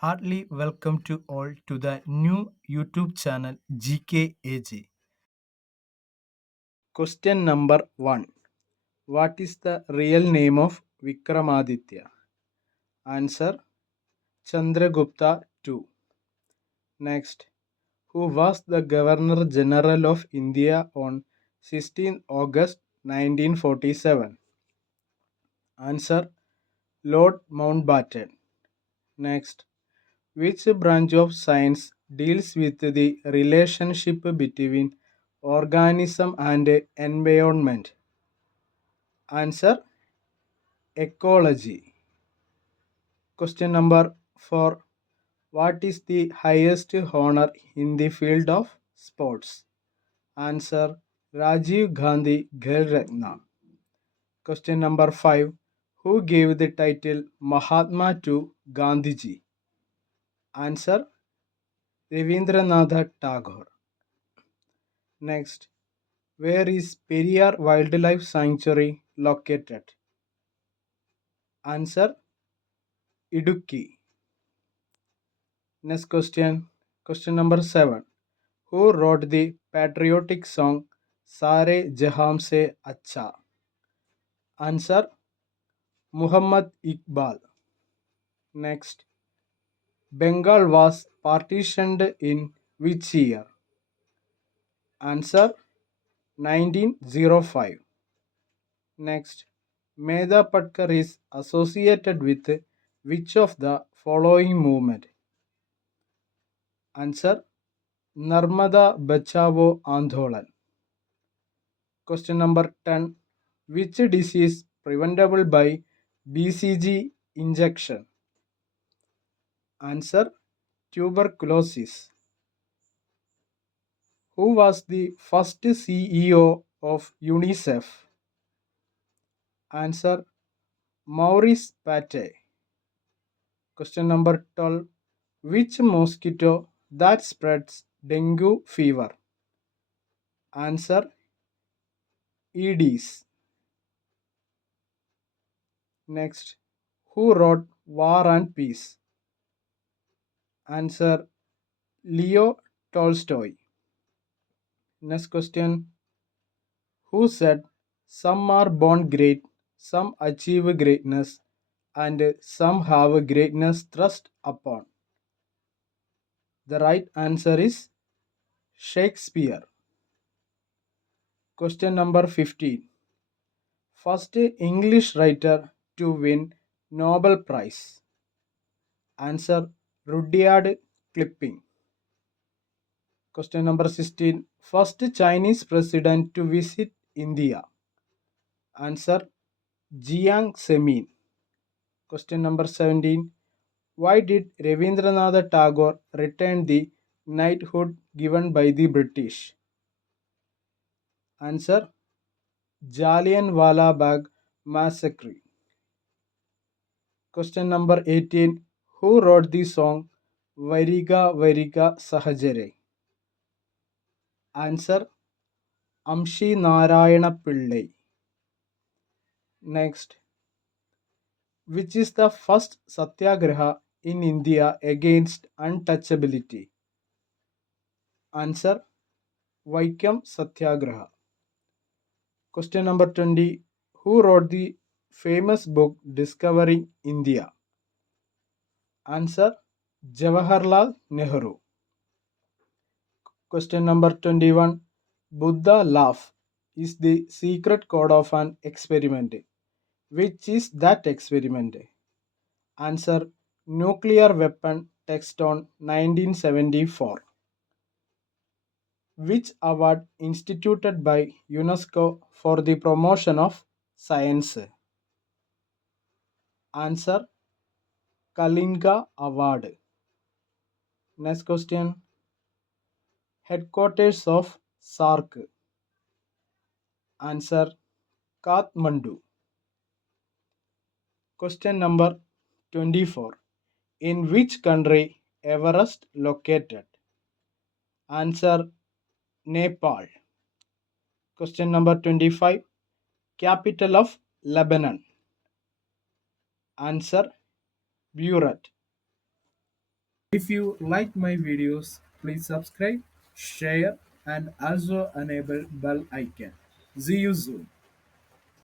Heartily welcome to all to the new YouTube channel GKAG. Question number 1. What is the real name of Vikramaditya? Answer Chandragupta II. Next, who was the Governor General of India on 16 August 1947? Answer Lord Mountbatten. Next, which branch of science deals with the relationship between organism and environment? Answer ecology. Question number 4. What is the highest honor in the field of sports? Answer Rajiv Gandhi Khel Ratna. Question number 5. Who gave the title Mahatma to Gandhiji? Answer Rabindranath Tagore. Next, where is Periyar Wildlife Sanctuary located? Answer Idukki. Next question. Question number 7. Who wrote the patriotic song Sare Jaham Se Acha? Answer Muhammad Iqbal. Next, Bengal was partitioned in which year? Answer 1905. Next, Medha Patkar is associated with which of the following movement? Answer Narmada Bachao Andolan. Question number 10. Which disease preventable by BCG injection? Answer tuberculosis. Who was the first CEO of UNICEF? Answer Maurice Pate. Question number 12. Which mosquito that spreads dengue fever? Answer Aedes. Next, who wrote War and Peace? Answer Leo Tolstoy. Next question, who said some are born great, some achieve greatness, and some have greatness thrust upon? The right answer is Shakespeare. Question number 15. First English writer to win Nobel Prize. Answer Rudyard Kipling. Question number 16. First Chinese president to visit India. Answer Jiang Zemin. Question number 17. Why did Rabindranath Tagore retain the knighthood given by the British? Answer Jallianwala Bagh Massacre. Question number 18. Who wrote the song Variga Variga Sahajare? Answer Amshi Narayana Pillai. Next, which is the first satyagraha in India against untouchability? Answer Vaikam Satyagraha. Question number 20. Who wrote the famous book Discovering India? Answer Jawaharlal Nehru. Question number 21. Buddha laugh is the secret code of an experiment. Which is that experiment? Answer Nuclear Weapon Text on 1974. Which award instituted by UNESCO for the promotion of science? Answer Kalinga Award. Next question. Headquarters of SARC. Answer Kathmandu. Question number 24. In which country Everest located? Answer Nepal. Question number 25. Capital of Lebanon. Answer Beirut. If you like my videos, please subscribe, share, and also enable bell icon. See you soon.